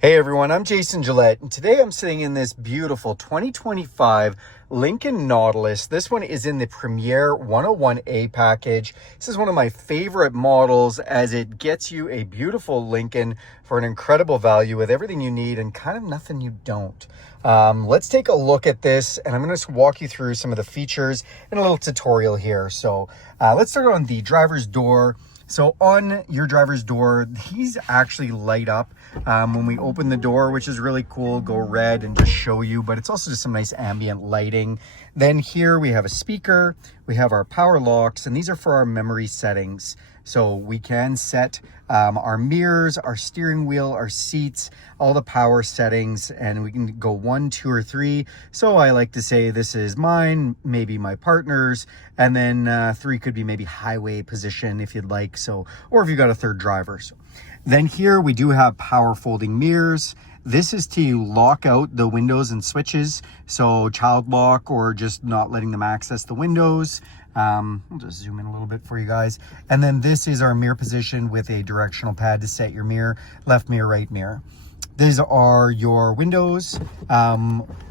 Hey everyone, I'm Jason Gillette, and today I'm sitting in this beautiful 2025 Lincoln Nautilus. This one is in the Premier 101A package. This is one of my favorite models as it gets you a beautiful Lincoln for an incredible value with everything you need and kind of nothing you don't. Let's take a look at this, and I'm going to walk you through some of the features in a little tutorial here. So let's start on the driver's door. So on your driver's door, these actually light up when we open the door, which is really cool. Go red and just show you, but it's also just some nice ambient lighting. Then here we have a speaker, we have our power locks, and these are for our memory settings. So we can set our mirrors, our steering wheel, our seats, all the power settings, and we can go 1, 2, or 3. So I like to say this is mine, maybe my partner's, and then 3 could be maybe highway position if you'd like. So, or if you got a third driver. So then here we do have power folding mirrors. This is to lock out the windows and switches. So child lock or just not letting them access the windows. I'll just zoom in a little bit for you guys. And then this is our mirror position with a directional pad to set your mirror, left mirror, right mirror. These are your windows.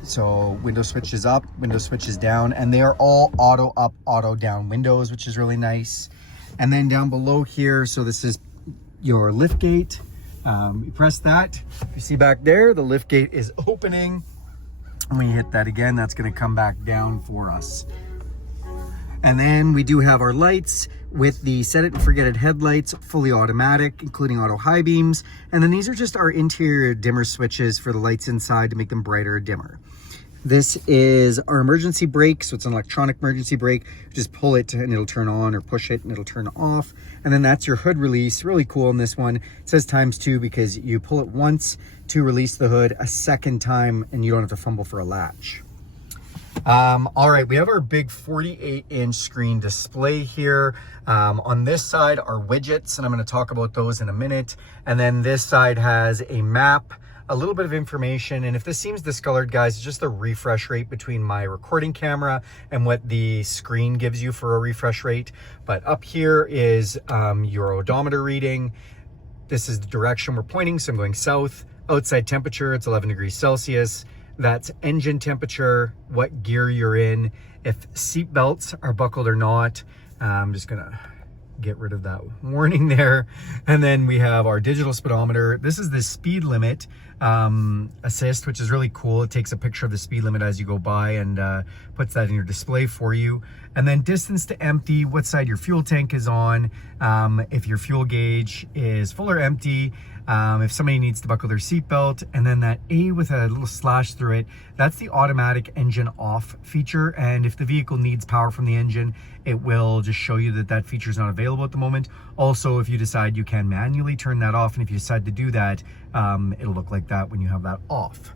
So window switches up, window switches down, and they are all auto up, auto down windows, which is really nice. And then down below here, so this is your lift gate. You press that. You see back there, the lift gate is opening. When you hit that again, that's going to come back down for us. And then we do have our lights with the set it and forget it headlights, fully automatic, including auto high beams. And then these are just our interior dimmer switches for the lights inside to make them brighter or dimmer. This is our emergency brake, so it's an electronic emergency brake. Just pull it and it'll turn on, or push it and it'll turn off. And then that's your hood release. Really cool in this one. It says ×2 because you pull it once to release the hood, a second time, and you don't have to fumble for a latch. All right, we have our big 48-inch screen display here. On this side are widgets, and I'm going to talk about those in a minute. And then this side has a map, a little bit of information, and if this seems discolored, guys, it's just the refresh rate between my recording camera and what the screen gives you for a refresh rate. But up here is your odometer reading. This is the direction we're pointing, so I'm going south. Outside temperature, it's 11 degrees Celsius. That's engine temperature, what gear you're in, if seat belts are buckled or not. I'm just gonna get rid of that warning there. And then we have our digital speedometer. This is the speed limit assist, which is really cool. It takes a picture of the speed limit as you go by and puts that in your display for you. And then distance to empty, what side your fuel tank is on, if your fuel gauge is full or empty, if somebody needs to buckle their seatbelt, and then that A with a little slash through it, that's the automatic engine off feature. And if the vehicle needs power from the engine, it will just show you that that feature is not available at the moment. Also, if you decide you can manually turn that off, and if you decide to do that, it'll look like that when you have that off.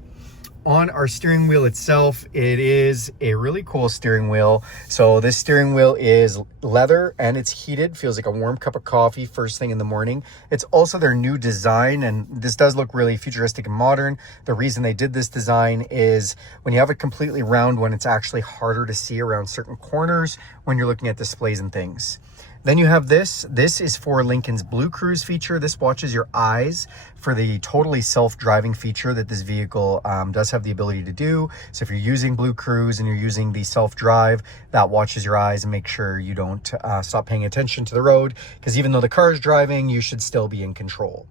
On our steering wheel itself, it is a really cool steering wheel. So this steering wheel is leather and it's heated, feels like a warm cup of coffee first thing in the morning. It's also their new design, and this does look really futuristic and modern. The reason they did this design is when you have a completely round one, it's actually harder to see around certain corners when you're looking at displays and things. Then you have this. This is for Lincoln's BlueCruise feature. This watches your eyes for the totally self-driving feature that this vehicle does have the ability to do. So if you're using BlueCruise and you're using the self-drive, that watches your eyes and makes sure you don't stop paying attention to the road, because even though the car is driving, you should still be in control.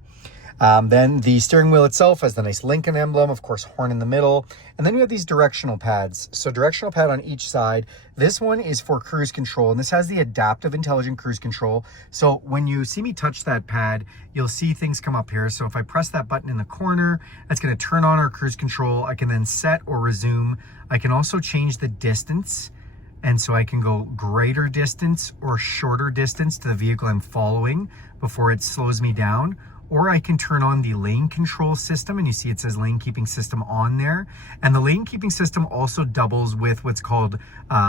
Then the steering wheel itself has the nice Lincoln emblem, of course, horn in the middle. And then we have these directional pads. So directional pad on each side. This one is for cruise control, and this has the adaptive intelligent cruise control. So when you see me touch that pad, you'll see things come up here. So if I press that button in the corner, that's going to turn on our cruise control. I can then set or resume. I can also change the distance. And so I can go greater distance or shorter distance to the vehicle I'm following before it slows me down. Or I can turn on the lane control system, and you see it says lane keeping system on there. And the lane keeping system also doubles with what's called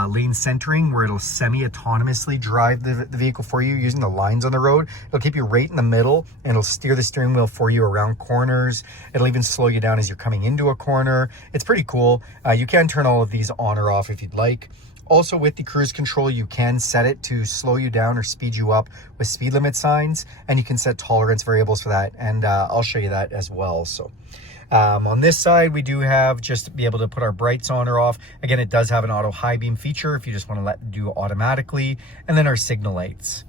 lane centering, where it'll semi-autonomously drive the vehicle for you using the lines on the road. It'll keep you right in the middle, and it'll steer the steering wheel for you around corners. It'll even slow you down as you're coming into a corner. It's pretty cool. You can turn all of these on or off if you'd like. Also with the cruise control, you can set it to slow you down or speed you up with speed limit signs, and you can set tolerance variables for that. And I'll show you that as well. So on this side, we do have just to be able to put our brights on or off. Again, it does have an auto high beam feature if you just want to let it do automatically, and then our signal lights.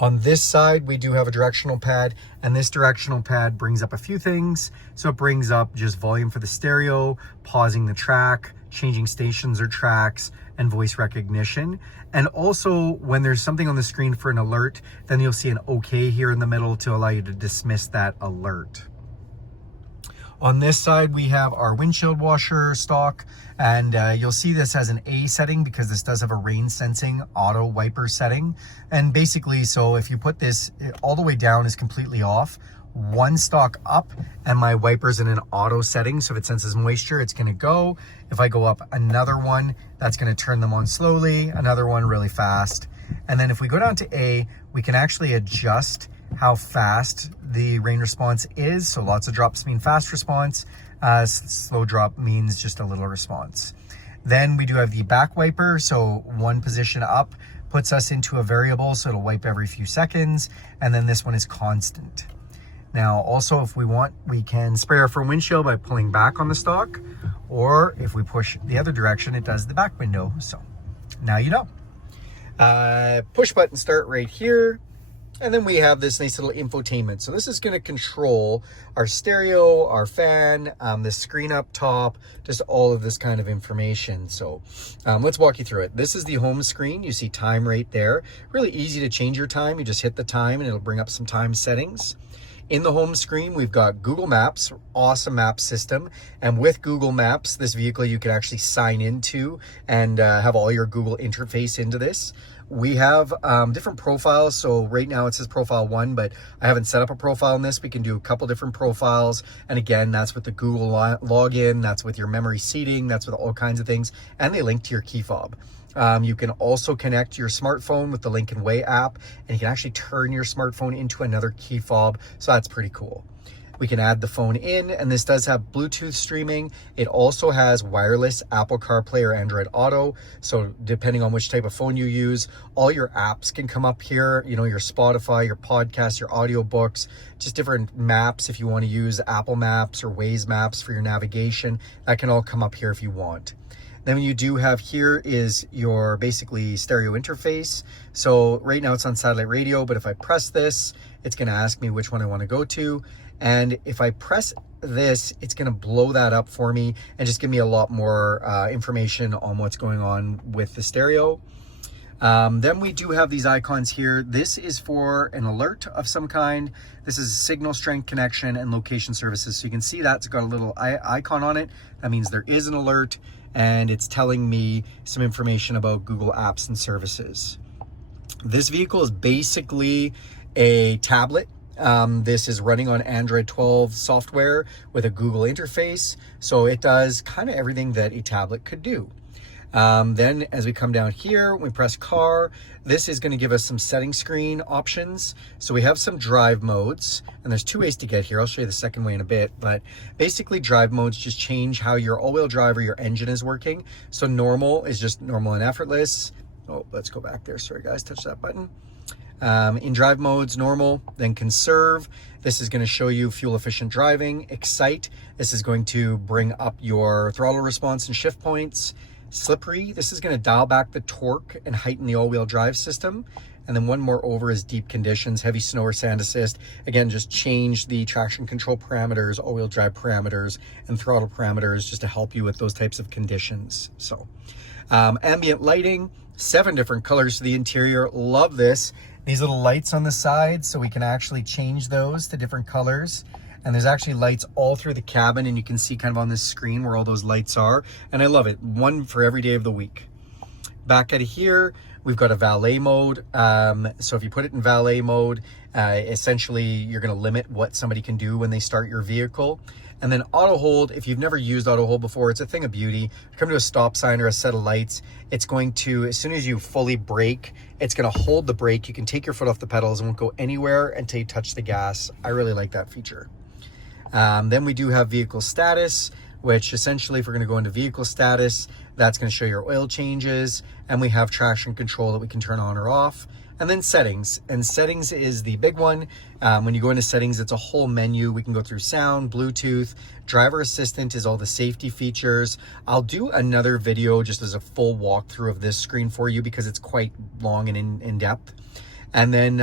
On this side, we do have a directional pad, and this directional pad brings up a few things. So it brings up just volume for the stereo, pausing the track, changing stations or tracks, and voice recognition. And also when there's something on the screen for an alert, then you'll see an OK here in the middle to allow you to dismiss that alert. On this side, we have our windshield washer Stalk, and you'll see this has an A setting because this does have a rain sensing auto wiper setting. And basically, so if you put this all the way down is completely off, one Stalk up and my wiper's in an auto setting. So if it senses moisture, it's gonna go. If I go up another one, that's gonna turn them on slowly, another one really fast. And then if we go down to A, we can actually adjust how fast the rain response is. So lots of drops mean fast response. Slow drop means just a little response. Then we do have the back wiper. So one position up puts us into a variable, so it'll wipe every few seconds. And then this one is constant. Now, also, if we want, we can spray our front windshield by pulling back on the Stalk, or if we push the other direction, it does the back window. So now you know. Push button start right here. And then we have this nice little infotainment. So this is going to control our stereo, our fan, the screen up top, just all of this kind of information. So let's walk you through it. This is the home screen. You see time right there. Really easy to change your time. You just hit the time and it'll bring up some time settings. In the home screen, we've got Google Maps, awesome map system. And with Google Maps, this vehicle you can actually sign into and have all your Google interface into this. We have different profiles. So right now it says profile 1, but I haven't set up a profile in this. We can do a couple different profiles. And again, that's with the Google login, that's with your memory seating, that's with all kinds of things. And they link to your key fob. You can also connect your smartphone with the Lincoln Way app, and you can actually turn your smartphone into another key fob. So that's pretty cool. We can add the phone in, and this does have Bluetooth streaming. It also has wireless Apple CarPlay or Android Auto. So depending on which type of phone you use, all your apps can come up here. You know, your Spotify, your podcasts, your audiobooks, just different maps. If you want to use Apple Maps or Waze Maps for your navigation, that can all come up here if you want. Then what you do have here is your basically stereo interface. So right now it's on satellite radio, but if I press this, it's going to ask me which one I want to go to. And if I press this, it's going to blow that up for me and just give me a lot more information on what's going on with the stereo. Then we do have these icons here. This is for an alert of some kind. This is signal strength connection and location services. So you can see that's got a little icon on it. That means there is an alert, and it's telling me some information about Google Apps and services. This vehicle is basically a tablet. This is running on Android 12 software with a Google interface. So it does kind of everything that a tablet could do. Then as we come down here, we press car, this is going to give us some setting screen options. So we have some drive modes, and there's two ways to get here. I'll show you the second way in a bit, but basically drive modes just change how your all-wheel drive or your engine is working. So normal is just normal and effortless. Oh, let's go back there. Sorry guys, touch that button. In drive modes, normal, then conserve. This is going to show you fuel efficient driving. Excite, this is going to bring up your throttle response and shift points. Slippery, this is going to dial back the torque and heighten the all-wheel drive system. And then one more over is deep conditions, heavy snow or sand assist. Again, just change the traction control parameters, all-wheel drive parameters, and throttle parameters just to help you with those types of conditions. So ambient lighting, 7 different colors to the interior. Love this. These little lights on the side, so we can actually change those to different colors. And there's actually lights all through the cabin, and you can see kind of on this screen where all those lights are. And I love it. One for every day of the week. Back out of here, we've got a valet mode. So if you put it in valet mode, essentially you're going to limit what somebody can do when they start your vehicle. And then auto hold, if you've never used auto hold before, it's a thing of beauty. You come to a stop sign or a set of lights, it's going to, as soon as you fully brake, it's going to hold the brake. You can take your foot off the pedals and won't go anywhere until you touch the gas. I really like that feature. Then we do have vehicle status. which essentially if we're going to go into vehicle status, that's going to show your oil changes, and we have traction control that we can turn on or off. And then settings, and settings is the big one. When you go into settings, it's a whole menu. We can go through sound, Bluetooth, driver assistant is all the safety features. I'll do another video just as a full walkthrough of this screen for you because it's quite long and in depth. And then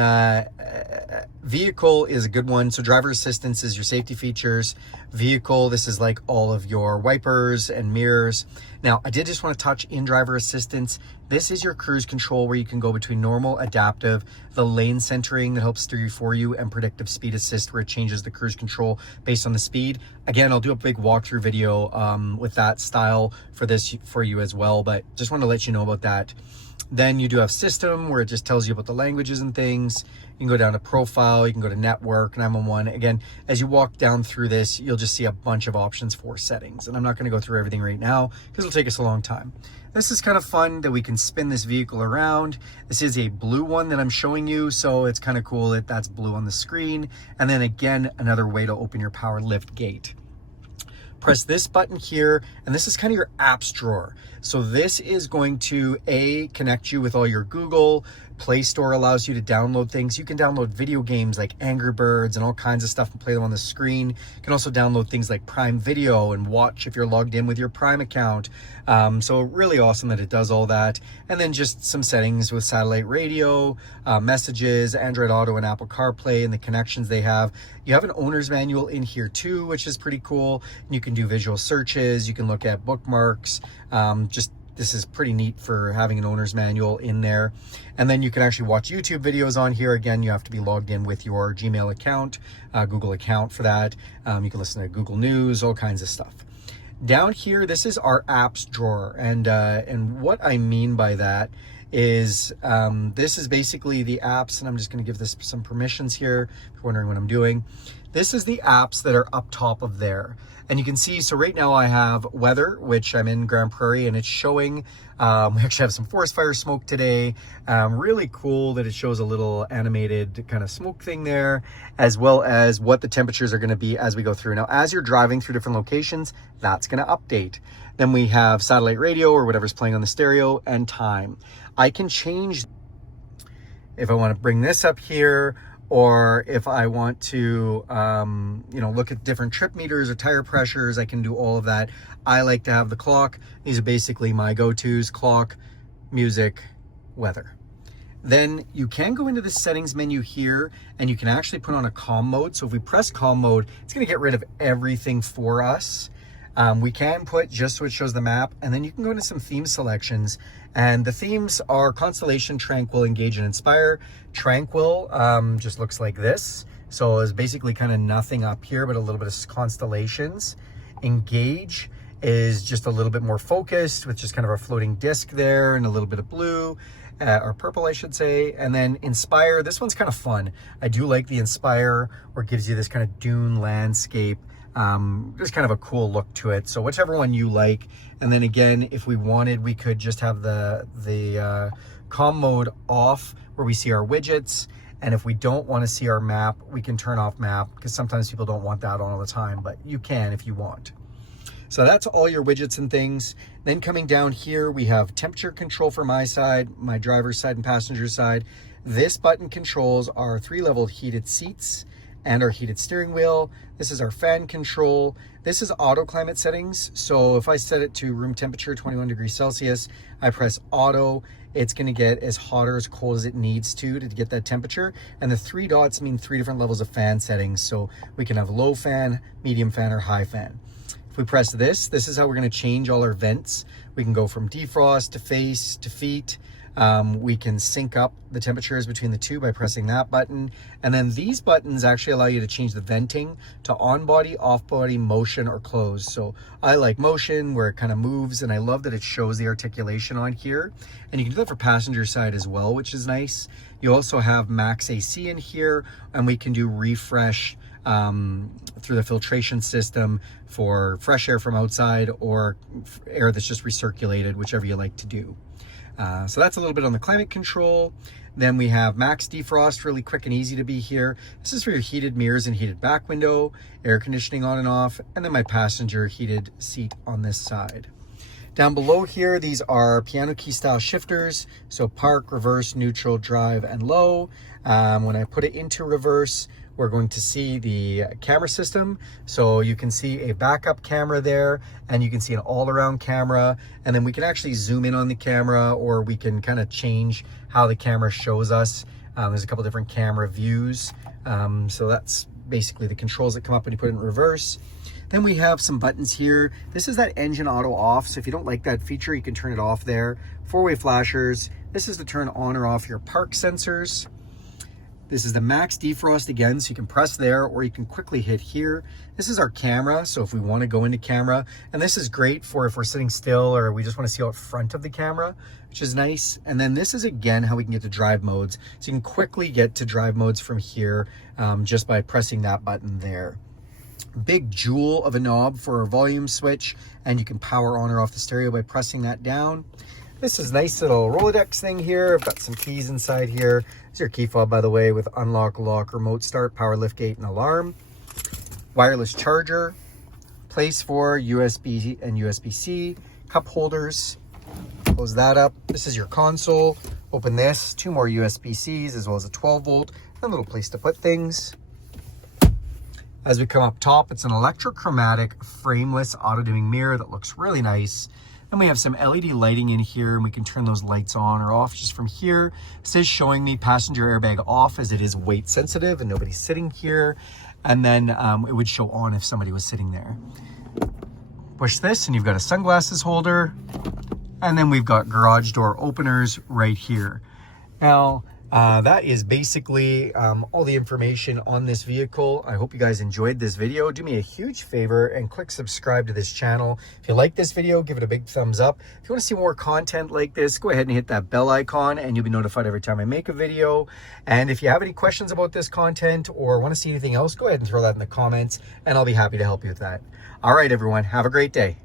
vehicle is a good one. So driver assistance is your safety features. Vehicle, this is like all of your wipers and mirrors. Now, I did just want to touch in driver assistance. This is your cruise control where you can go between normal, adaptive, the lane centering that helps steer you for you, and predictive speed assist where it changes the cruise control based on the speed. Again, I'll do a big walkthrough video with that style for this for you as well, but just want to let you know about that. Then you do have system where it just tells you about the languages and things. You can go down to profile, you can go to network, 911. Again, as you walk down through this, you'll just see a bunch of options for settings. And I'm not going to go through everything right now because it'll take us a long time. This is kind of fun that we can spin this vehicle around. This is a blue one that I'm showing you, so it's kind of cool that that's blue on the screen. And then again, another way to open your power lift gate. Press this button here, and this is kind of your apps drawer. So this is going to connect you with all your Google. Play Store allows you to download things. You can download video games like Angry Birds and all kinds of stuff and play them on the screen. You can also download things like Prime Video and watch if you're logged in with your Prime account. So really awesome that it does all that. And then just some settings with satellite radio, messages, Android Auto and Apple CarPlay and the connections they have. You have an owner's manual in here too, which is pretty cool. And you can do visual searches. You can look at bookmarks. This is pretty neat for having an owner's manual in there. And then you can actually watch YouTube videos on here. Again, you have to be logged in with your Gmail account, Google account for that. You can listen to Google News, all kinds of stuff. Down here, this is our apps drawer. And what I mean by that is this is basically the apps, and I'm just going to give this some permissions here if you're wondering what I'm doing. This is the apps that are up top of there. And you can see, so right now I have weather, which I'm in Grand Prairie, and it's showing, we actually have some forest fire smoke today. Really cool that it shows a little animated kind of smoke thing there, as well as what the temperatures are going to be as we go through. Now, as you're driving through different locations, that's going to update. Then we have satellite radio or whatever's playing on the stereo, and time. I can change if I want to bring this up here, or if I want to, look at different trip meters or tire pressures, I can do all of that. I like to have the clock. These are basically my go-tos: clock, music, weather. Then you can go into the settings menu here and you can actually put on a calm mode. So if we press calm mode, it's going to get rid of everything for us. We can put just so it shows the map, and then you can go into some theme selections, and the themes are Constellation, Tranquil, Engage, and Inspire. Tranquil just looks like this, so it's basically kind of nothing up here but a little bit of constellations. Engage is just a little bit more focused with just kind of a floating disc there and a little bit of blue or purple, I should say. And then Inspire, this one's kind of fun. I do like the Inspire, where it gives you this kind of dune landscape. There's kind of a cool look to it. So whichever one you like. And then again, if we wanted, we could just have the calm mode off where we see our widgets. And if we don't want to see our map, we can turn off map, because sometimes people don't want that on all the time, but you can if you want. So that's all your widgets and things. Then coming down here, we have temperature control for my side, my driver's side and passenger side. This button controls our 3-level heated seats and our heated steering wheel. This is our fan control. This is auto climate settings. So if I set it to room temperature, 21 degrees Celsius, I press auto, it's gonna get as hot or as cold as it needs to get that temperature. And the 3 dots mean 3 different levels of fan settings. So we can have low fan, medium fan, or high fan. If we press this is how we're gonna change all our vents. We can go from defrost to face to feet. We can sync up the temperatures between the two by pressing that button. And then these buttons actually allow you to change the venting to on-body, off-body, motion, or close. So I like motion, where it kind of moves, and I love that it shows the articulation on here. And you can do that for passenger side as well, which is nice. You also have max AC in here, and we can do refresh through the filtration system for fresh air from outside or air that's just recirculated, whichever you like to do. So that's a little bit on the climate control. Then we have max defrost, really quick and easy to be here. This is for your heated mirrors and heated back window, air conditioning on and off, and then my passenger heated seat on this side. Down below here, these are piano key style shifters. So park, reverse, neutral, drive, and low. When I put it into reverse, we're going to see the camera system. So you can see a backup camera there, and you can see an all-around camera. And then we can actually zoom in on the camera, or we can kind of change how the camera shows us. There's a couple different camera views. So that's basically the controls that come up when you put it in reverse. Then we have some buttons here. This is that engine auto off. So if you don't like that feature, you can turn it off there. Four-way flashers. This is to turn on or off your park sensors. This is the max defrost again, so you can press there or you can quickly hit here. This is our camera, so if we want to go into camera, and this is great for if we're sitting still or we just want to see out front of the camera, which is nice. And then this is again how we can get to drive modes. So you can quickly get to drive modes from here just by pressing that button there. Big jewel of a knob for a volume switch, and you can power on or off the stereo by pressing that down. This is a nice little Rolodex thing here. I've got some keys inside here. This is your key fob, by the way, with unlock, lock, remote start, power liftgate, and alarm. Wireless charger, place for USB and USB-C, cup holders. Close that up. This is your console. Open this, 2 more USB-Cs as well as a 12 volt, and a little place to put things. As we come up top, it's an electrochromatic frameless auto dimming mirror that looks really nice. And we have some LED lighting in here, and we can turn those lights on or off just from here. This is showing me passenger airbag off, as it is weight sensitive and nobody's sitting here. And then it would show on if somebody was sitting there. Push this and you've got a sunglasses holder. And then we've got garage door openers right here. Now, that is basically all the information on this vehicle. I hope you guys enjoyed this video. Do me a huge favor and click subscribe to this channel. If you like this video, give it a big thumbs up. If you want to see more content like this, go ahead and hit that bell icon and you'll be notified every time I make a video. And if you have any questions about this content or want to see anything else, go ahead and throw that in the comments and I'll be happy to help you with that. All right, everyone, have a great day.